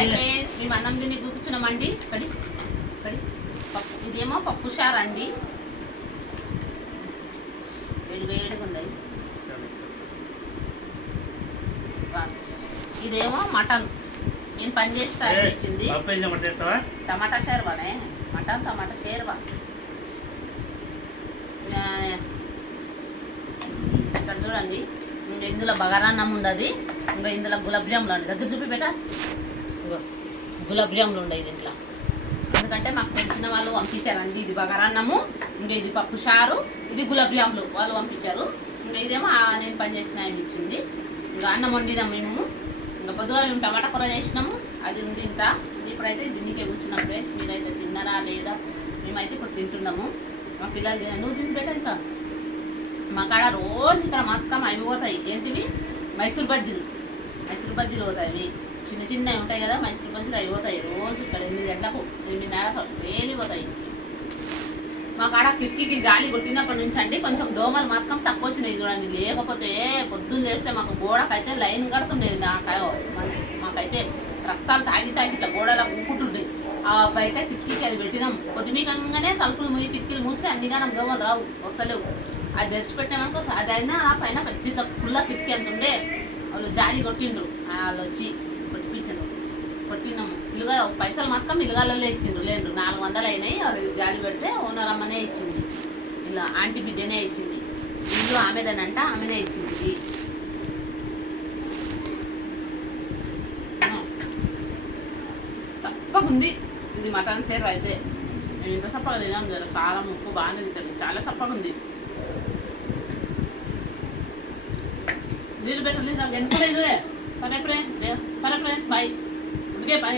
అయితే మేము అన్నం తిని కూర్చున్నామండి. కడి కడి పప్పు, ఇదేమో పప్పు చారు అండి, వేడి వేడిగా ఉన్నాయి. ఇదేమో మటన్, నేను పని చేస్తా ఇచ్చింది టమాటా షేర్వానే, మటన్ టమాటా షేర్వా. ఇక్కడ చూడండి, ఇంకా ఇందులో బగారాన్నం ఉండదు, ఇంకా ఇందులో గులాబ్ జాములు అండి. దగ్గర చూపి బేట, ఇంకో గులాబ్ జాములు ఉండవు దీంట్లో, ఎందుకంటే మాకు తెలిసిన వాళ్ళు పంపించారండి. ఇది బగారాన్నము, ఇంకా ఇది పప్పు చారు, ఇది గులాబ్ జాములు వాళ్ళు పంపించారు. ఇంకా ఇదేమో నేను పని చేసిన ఆయన ఇచ్చింది. ఇంకా అన్నం వండినాము మేము. ఇంకా పొద్దుగా మేము టమాటా కూర చేసినాము, అది ఉంది ఇంత. ఇప్పుడైతే దీనికి కూర్చున్నాం ఫ్రెండ్స్. మీరైతే తిన్నారా లేదా? మేమైతే ఇప్పుడు తింటున్నాము. మా పిల్లలు తిన్నా, నువ్వు తిని పెట్టా. ఇంకా మా కాడ రోజు ఇక్కడ మొత్తం అవి పోతాయి, ఏంటివి మైసూర్ బజ్జీలు. మైసూర్ బజ్జీలు పోతాయి, అవి చిన్న చిన్నవి ఉంటాయి కదా మైసూర్ బజ్జీలు, అవి పోతాయి రోజు ఇక్కడ 8 గంటలకు 8:30 డైలీ పోతాయి. మా కాడ కిటికీకి జాలి కొట్టినప్పటి నుంచి అండి కొంచెం దోమలు మాత్రం తక్కువ వచ్చినాయి చూడండి. లేకపోతే పొద్దున్న లేస్తే మాకు గోడకైతే లైన్ కడుతుండేది. మాకైతే రక్తాలు తాగి తాగి ఇట్లా గోడలా ఊపుతుండే. ఆ బయట కిటికీకి అది పెట్టినాం, కొద్దిమీకంగానే తలుపులు కిటికీలు మూస్తే అన్నిగా నాకు దోమలు రావు, వస్తలేవు. అది తెరిచిపెట్టామనుకో అదైనా ఆ పైన పెద్ద కుళ్ళ కిటికీ ఎంత ఉండే, వాళ్ళు జాలి కొట్టిండ్రు. వాళ్ళు వచ్చి కొట్టిపించారు, కొట్టినాము. ఇలుగా పైసలు మొత్తం ఇలుగాలలో ఇచ్చిండ్రు, లేండ్రు 400 అయినాయి. అది జాలి పెడితే ఓనర్ అమ్మనే ఇచ్చింది, ఇలా ఆంటీ బిడ్డనే ఇచ్చింది. ఇల్లు ఆమెదనంట, ఆమెనే ఇచ్చింది. చప్పగుంది ఇది మటన్ షేర్. అయితే మేము ఇంత చప్పగా తినాం, జర కారం ఉప్పు బాగానే తింటాం, చాలా చప్పగా ఉంది. నీళ్ళు పెట్టు, నీళ్ళు ఎంత పరే ఫ్రెండ్స్ బాయ్. ఉడికే పని